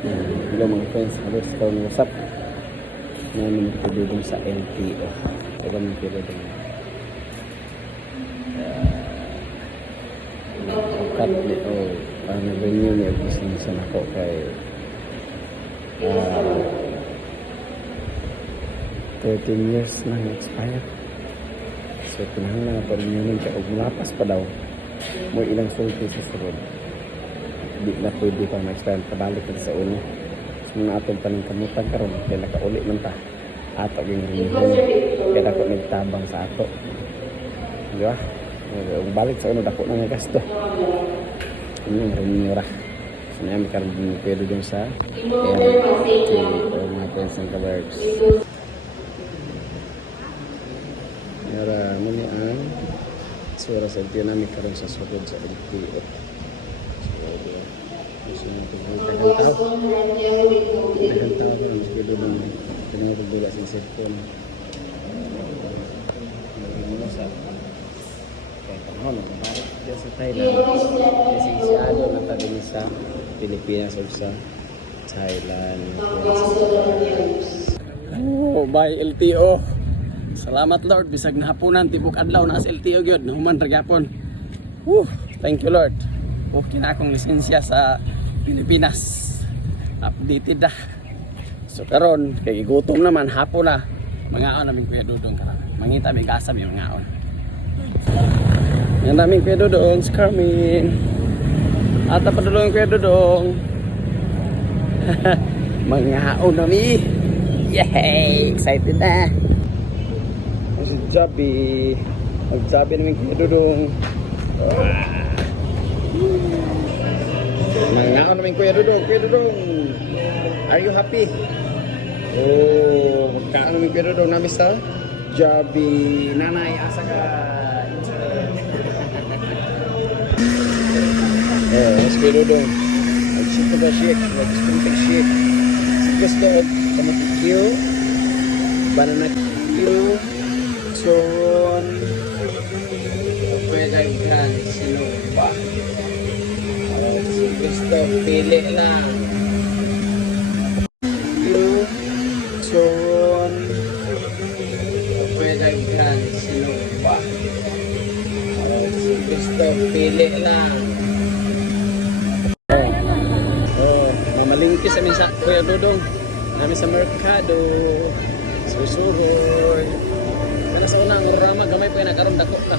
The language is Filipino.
Hello mga friends, halos karon usap namin magtulong sa LTO. Ito naman pila din. Cut ni nag-renew ni business na ako kay 13 years na expire. So pinahanglan na pa-renew kay og lapas pa daw. Mo ilang sulti sa sulod. Di na pwede pa ma-extend pabalik sa uno. So mga atong paningkamutan karon kay nakauli man ta. Ato ging renew. Kaya ako nagtabang sa ato. Di ba? Kung balik sa uno dako na nga gasto. Yung renew ra. So na may karon pwede dun sa mga friends and coworkers. Yara muli ang sura sa LTO namin karon sa sugod sa LTO. So daghang tao ko ang sige doon tinawag dula sa cellphone. Ano sa kaya panahon mabalik dyan sa Thailand lisensyado na ta din sa Pilipinas o sa Thailand. Oh, bye LTO. Salamat Lord, bisag nahapunan tibok adlaw na sa LTO gyud, nahuman ra gyapon. Thank you Lord. Okay na akong lisensya sa Pilipinas. Updated na. So karon kay gutom naman hapon na. Mangaon namin Kuya Dudong karon. Mangita mi gasa mi mangaon. Yan namin Kuya Dudong, si Carmen. Ata pa Dudong Kuya Dudong. Mangaon na mi. Yay! Excited na. Jabi. Magjabi namin Kuya Dudong. Mangaon namin Kuya Dudong. Kuya Dudong, are you happy? Magkaon namin Kuya Dudong namin sa Jabi. Nanay, asa ka? Mas Kuya Dudong. Mag-shake na ba shake? Mag-shake shake. Gusto kamatikyo. Banana kyo. Soron. Pwede kan sino pa? Gusto pili lang. Soron. Pwede kan sino pa? Gusto pili lang. Mamalingki sa minsa Kuya Dudong. Namin sa merkado. Susuroy. Sa unang rama gamay pa yung nakaroon dako na.